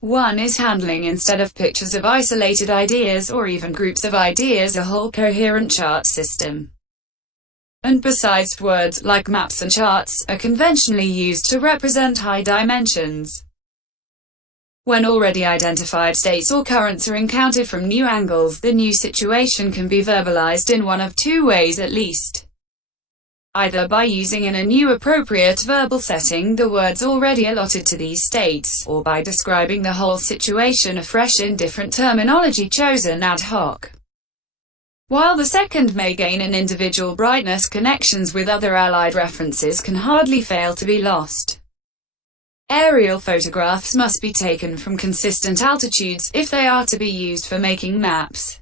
One is handling instead of pictures of isolated ideas or even groups of ideas a whole coherent chart system. And besides, words, like maps and charts, are conventionally used to represent high dimensions. When already identified states or currents are encountered from new angles, the new situation can be verbalized in one of two ways at least. Either by using in a new appropriate verbal setting the words already allotted to these states, or by describing the whole situation afresh in different terminology chosen ad hoc. While the second may gain in individual brightness, connections with other allied references can hardly fail to be lost. Aerial photographs must be taken from consistent altitudes, if they are to be used for making maps.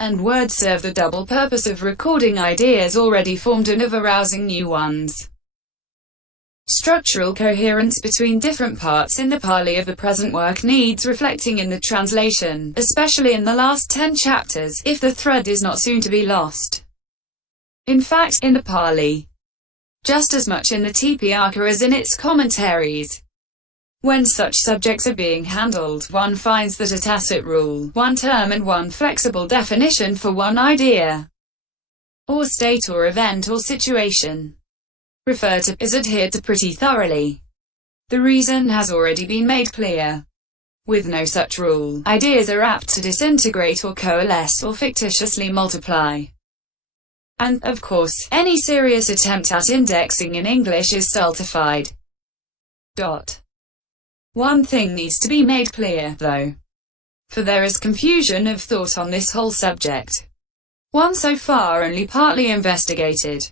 And words serve the double purpose of recording ideas already formed and of arousing new ones. Structural coherence between different parts in the Pali of the present work needs reflecting in the translation, especially in the last 10 chapters, if the thread is not soon to be lost. In fact, in the Pali, just as much in the Tipitaka as in its commentaries, when such subjects are being handled, one finds that a tacit rule, one term and one flexible definition for one idea, or state or event or situation, refer to, is adhered to pretty thoroughly. The reason has already been made clear. With no such rule, ideas are apt to disintegrate or coalesce or fictitiously multiply. And, of course, any serious attempt at indexing in English is stultified. One thing needs to be made clear, though, for there is confusion of thought on this whole subject, one so far only partly investigated.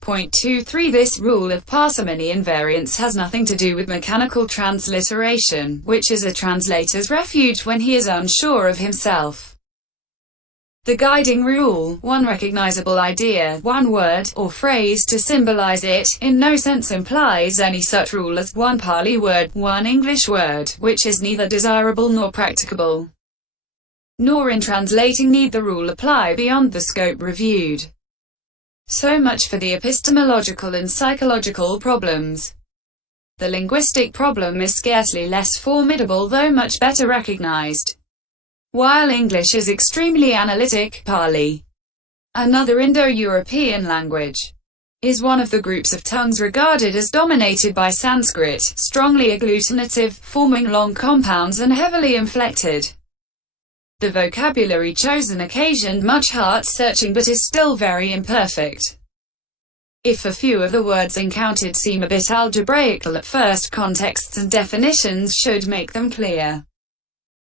Point 23. This rule of parsimony invariance has nothing to do with mechanical transliteration, which is a translator's refuge when he is unsure of himself. The guiding rule, one recognizable idea, one word, or phrase to symbolize it, in no sense implies any such rule as one Pali word, one English word, which is neither desirable nor practicable. Nor in translating need the rule apply beyond the scope reviewed. So much for the epistemological and psychological problems. The linguistic problem is scarcely less formidable, though much better recognized. While English is extremely analytic, Pali, another Indo-European language, is one of the groups of tongues regarded as dominated by Sanskrit, strongly agglutinative, forming long compounds and heavily inflected. The vocabulary chosen occasioned much heart-searching but is still very imperfect. If a few of the words encountered seem a bit algebraical at first, contexts and definitions should make them clear.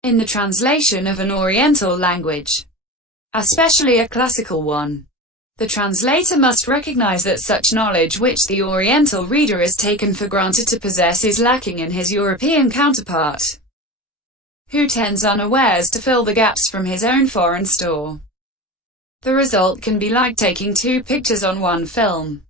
In the translation of an Oriental language, especially a classical one, the translator must recognize that such knowledge which the Oriental reader is taken for granted to possess is lacking in his European counterpart, who tends unawares to fill the gaps from his own foreign store. The result can be like taking two pictures on one film.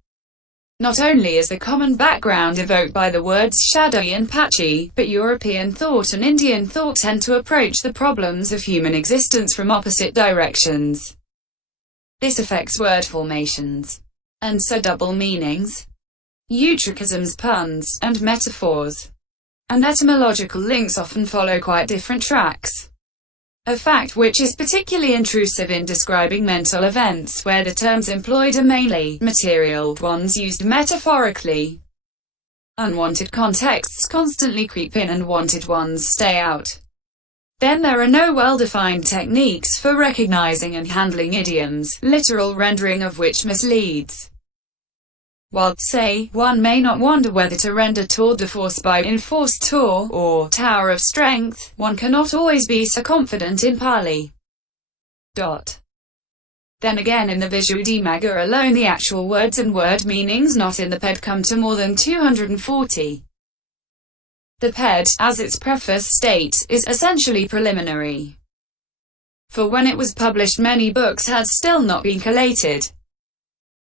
Not only is the common background evoked by the words shadowy and patchy, but European thought and Indian thought tend to approach the problems of human existence from opposite directions. This affects word formations, and so double meanings, euphuisms, puns, and metaphors, and etymological links often follow quite different tracks. A fact which is particularly intrusive in describing mental events, where the terms employed are mainly material ones used metaphorically. Unwanted contexts constantly creep in and wanted ones stay out. Then there are no well-defined techniques for recognizing and handling idioms, literal rendering of which misleads. While, say, one may not wonder whether to render tour de force by enforced tour, or tower of strength, one cannot always be so confident in Pali. Then again, in the Visuddhimagga alone the actual words and word meanings not in the Ped come to more than 240. The Ped, as its preface states, is essentially preliminary. For when it was published many books had still not been collated.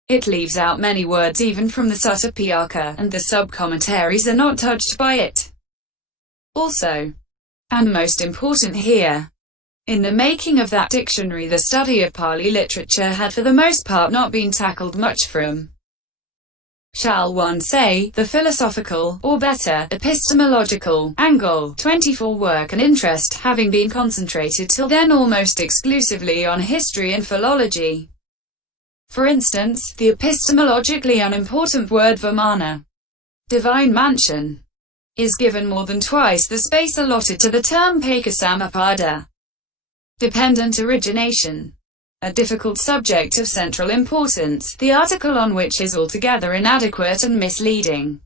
It leaves out many words even from the Sutta Pitaka, and the sub-commentaries are not touched by it. Also, and most important here, in the making of that dictionary the study of Pali literature had for the most part not been tackled much from shall one say, the philosophical, or better, epistemological, angle, 24 work and interest having been concentrated till then almost exclusively on history and philology. For instance, the epistemologically unimportant word vimana, divine mansion, is given more than twice the space allotted to the term pekasamappada, dependent origination, a difficult subject of central importance, the article on which is altogether inadequate and misleading,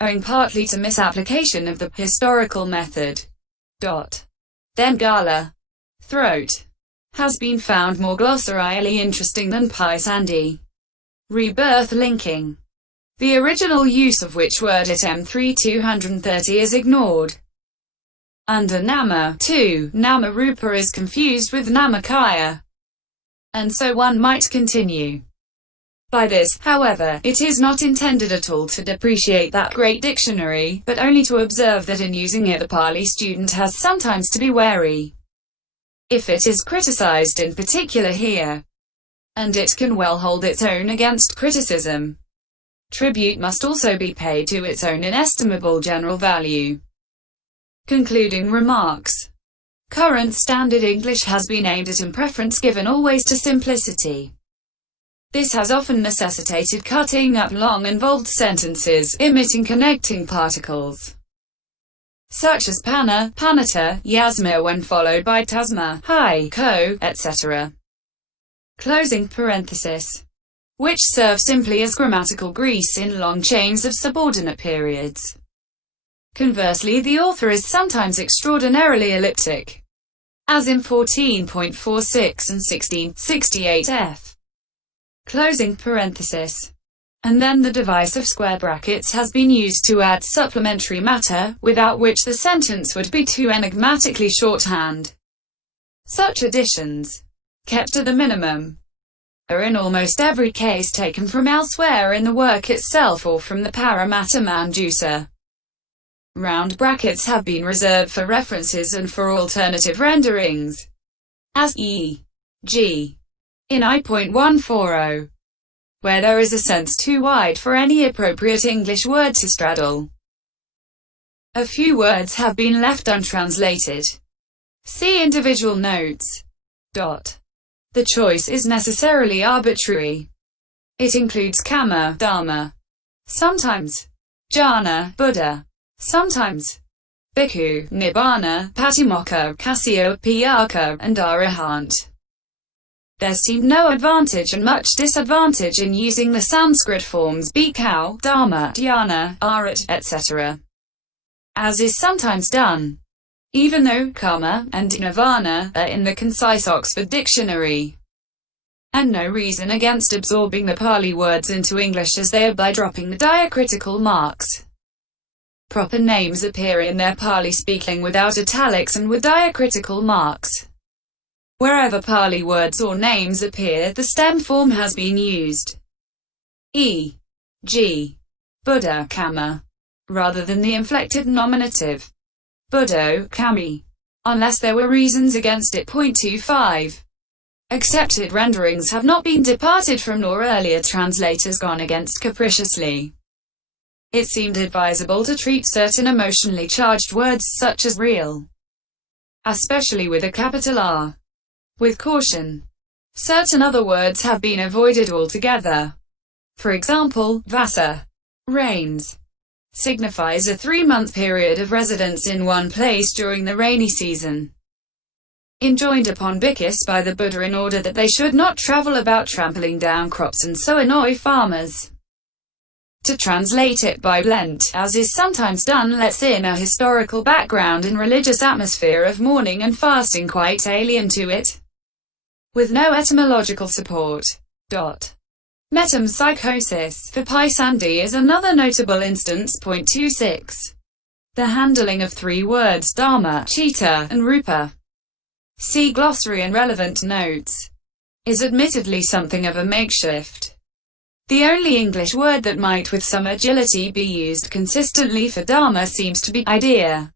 owing partly to misapplication of the historical method. Then gala, throat, has been found more glossarially interesting than paisandi, rebirth linking, the original use of which word at M3 230 is ignored. Under nama, too, nama-rupa is confused with namakaya, and so one might continue. By this, however, it is not intended at all to depreciate that great dictionary, but only to observe that in using it the Pali student has sometimes to be wary, if it is criticized in particular here, and it can well hold its own against criticism. Tribute must also be paid to its own inestimable general value. Concluding remarks. Current standard English has been aimed at and preference given always to simplicity. This has often necessitated cutting up long involved sentences, omitting connecting particles, such as pana, panatta, yasma when followed by tasma, hi, ko, etc. Closing parenthesis, which serve simply as grammatical grease in long chains of subordinate periods. Conversely, the author is sometimes extraordinarily elliptic, as in 14.46 and 16.68f. Closing parenthesis. And then the device of square brackets has been used to add supplementary matter, without which the sentence would be too enigmatically shorthand. Such additions, kept to the minimum, are in almost every case taken from elsewhere in the work itself or from the Paramatthamanjúsa. Round brackets have been reserved for references and for alternative renderings, as e.g. in I.140, where there is a sense too wide for any appropriate English word to straddle. A few words have been left untranslated. See individual notes. The choice is necessarily arbitrary. It includes kama, dharma, sometimes jhana, Buddha, sometimes bhikkhu, nibbana, patimokkha, cassiopeia, and arahant. There seemed no advantage and much disadvantage in using the Sanskrit forms bhikkhu, dharma, dhyana, arat, etc., as is sometimes done, even though karma and nirvana are in the concise Oxford Dictionary, and no reason against absorbing the Pali words into English as they are by dropping the diacritical marks. Proper names appear in their Pali speaking without italics and with diacritical marks. Wherever Pali words or names appear, the stem form has been used. E.g. Buddha, kama, rather than the inflected nominative Buddho, kami, unless there were reasons against it. 25. Accepted renderings have not been departed from nor earlier translators gone against capriciously. It seemed advisable to treat certain emotionally charged words such as real, especially with a capital R, with caution. Certain other words have been avoided altogether. For example, vasa, rains, signifies a 3-month period of residence in one place during the rainy season, enjoined upon bhikkhus by the Buddha in order that they should not travel about trampling down crops and so annoy farmers. To translate it by Lent, as is sometimes done, lets in a historical background and religious atmosphere of mourning and fasting quite alien to it, with no etymological support. Metempsychosis for paisandi is another notable instance. 26. The handling of 3 words dharma, chitta, and rupa, see glossary and relevant notes, is admittedly something of a makeshift. The only English word that might with some agility be used consistently for dharma seems to be idea,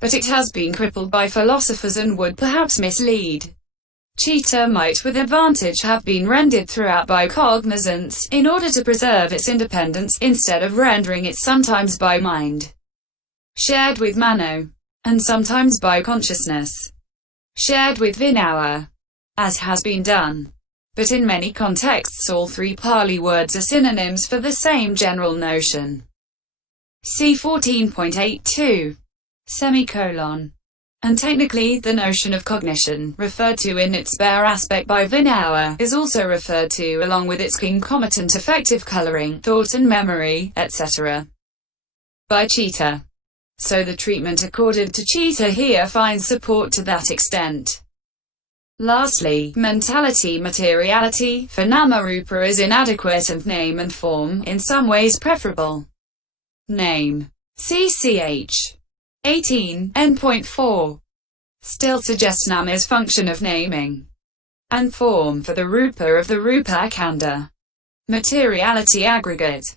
but it has been crippled by philosophers and would perhaps mislead Cheetah might with advantage have been rendered throughout by cognizance, in order to preserve its independence, instead of rendering it sometimes by mind, shared with mano, and sometimes by consciousness, shared with vināva, as has been done. But in many contexts all three Pali words are synonyms for the same general notion. See 14.82. And technically, the notion of cognition, referred to in its bare aspect by vināva, is also referred to, along with its concomitant affective coloring, thought and memory, etc., by cheetah. So the treatment accorded to cheetah here finds support to that extent. Lastly, mentality materiality, for nama-rupa is inadequate and name and form, in some ways preferable. Name. CCH. 18, N.4. Still suggests nama's function of naming, and form for the rupa of the rupa kanda. Materiality aggregate.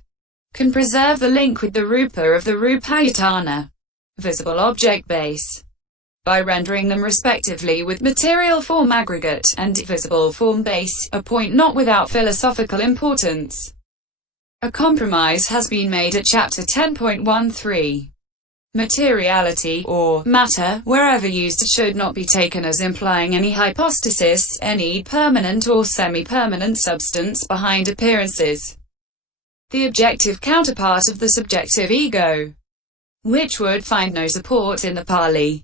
Can preserve the link with the rupa of the rupayatana, visible object base, by rendering them respectively with material form aggregate and visible form base, a point not without philosophical importance. A compromise has been made at chapter 10.13. Materiality, or matter, wherever used, should not be taken as implying any hypostasis, any permanent or semi-permanent substance behind appearances, the objective counterpart of the subjective ego, which would find no support in the Pali.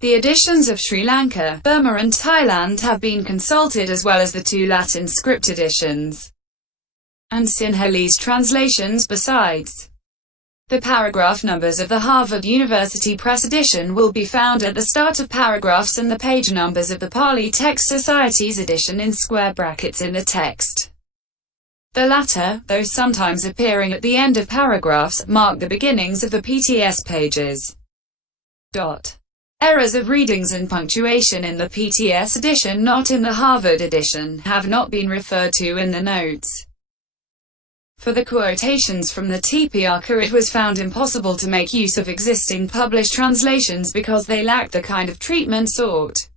The editions of Sri Lanka, Burma and Thailand have been consulted, as well as the two Latin script editions, and Sinhalese translations besides. The paragraph numbers of the Harvard University Press edition will be found at the start of paragraphs, and the page numbers of the Pali Text Society's edition in square brackets in the text. The latter, though sometimes appearing at the end of paragraphs, mark the beginnings of the PTS pages. Errors of readings and punctuation in the PTS edition, not in the Harvard edition, have not been referred to in the notes. For the quotations from the Tipitaka, it was found impossible to make use of existing published translations because they lacked the kind of treatment sought.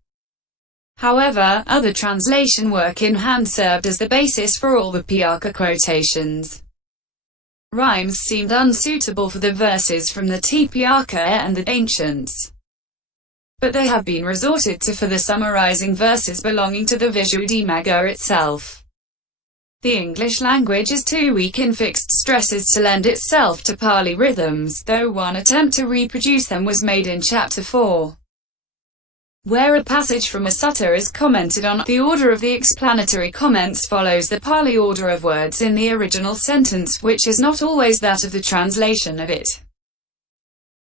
However, other translation work in hand served as the basis for all the Pitaka quotations. Rhymes seemed unsuitable for the verses from the Tipitaka and the ancients, but they have been resorted to for the summarizing verses belonging to the Visuddhimagga itself. The English language is too weak in fixed stresses to lend itself to Pali rhythms, though one attempt to reproduce them was made in chapter 4, where a passage from a sutta is commented on. The order of the explanatory comments follows the Pali order of words in the original sentence, which is not always that of the translation of it.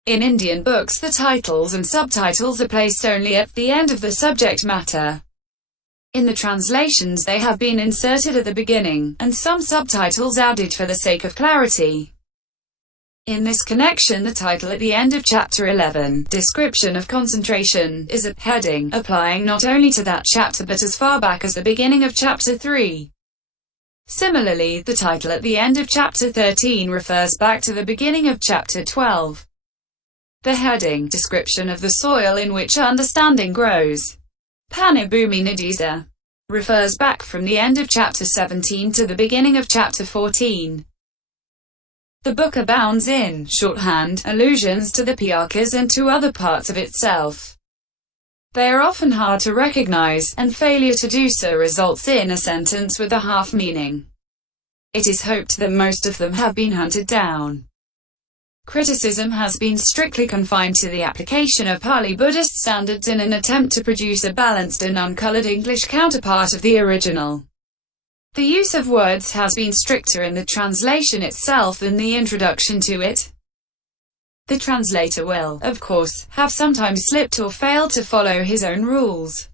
In Indian books, the titles and subtitles are placed only at the end of the subject matter. In the translations they have been inserted at the beginning, and some subtitles added for the sake of clarity. In this connection, the title at the end of chapter 11, Description of Concentration, is a heading, applying not only to that chapter but as far back as the beginning of chapter 3. Similarly, the title at the end of chapter 13 refers back to the beginning of chapter 12. The heading, Description of the Soil in which Understanding Grows, Pana Bhumi Nidisa, refers back from the end of chapter 17 to the beginning of chapter 14. The book abounds in shorthand allusions to the Pitakas and to other parts of itself. They are often hard to recognize, and failure to do so results in a sentence with a half meaning. It is hoped that most of them have been hunted down. Criticism has been strictly confined to the application of Pali Buddhist standards in an attempt to produce a balanced and uncolored English counterpart of the original. The use of words has been stricter in the translation itself than the introduction to it. The translator will, of course, have sometimes slipped or failed to follow his own rules.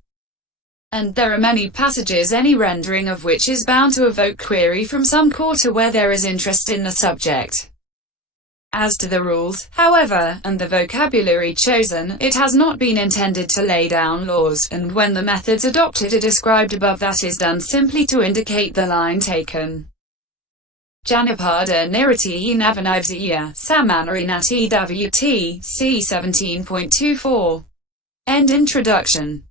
And there are many passages any rendering of which is bound to evoke query from some quarter where there is interest in the subject. As to the rules, however, and the vocabulary chosen, it has not been intended to lay down laws, and when the methods adopted are described above, that is done simply to indicate the line taken. Janapada Nirati Navanivzaya, Samarinati Davyati, c. 17.24. End introduction.